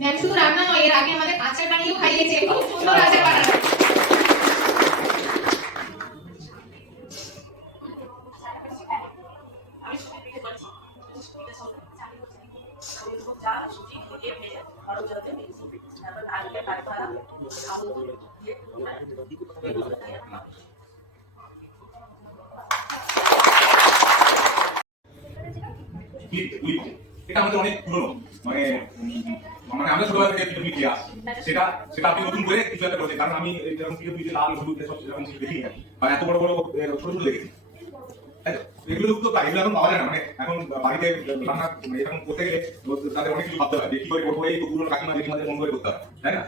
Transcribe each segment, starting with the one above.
Ma'am শুধু রান্না নয়, এর আগে আমাদের আচার বানিয়েও খাইয়েছে, খুব সুন্দর আচার বানানো। এটা আমাদের অনেক পুরনো, মানে মানে আমরা ছোটবেলা থেকে পিঠে পিঠে আসছি, সেটা সেটা আপনি নতুন করে কিছু একটা করেছেন। কারণ আমি যেরকম পিঠে পিঠে লাল হলুদ এসব সেরকম কিছু দেখিনি, বা এত বড় বড় ছোট ছোট দেখেছি। এগুলো তো এগুলো এখন পাওয়া যায় না, মানে এখন বাড়িতে রান্না এরকম করতে গেলে তাদের অনেক কিছু ভাবতে হয় যে কি করে করবো, এই পুরোনো কাকিমা জেঠিমাদের মন করে করতে হয়, তাই না?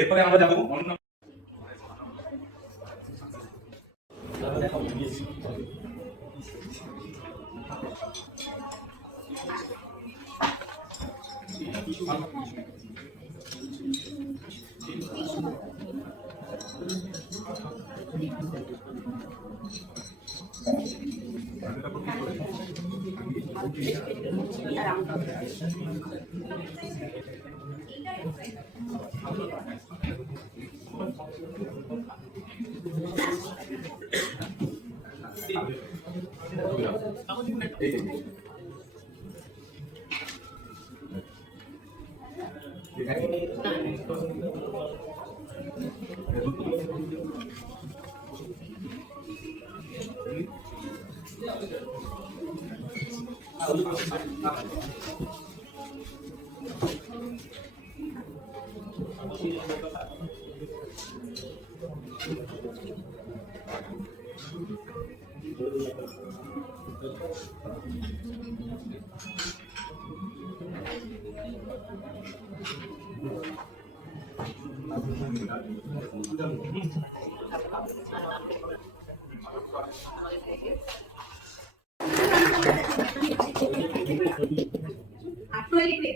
এরপরে আমরা যাবো অন্য Actually,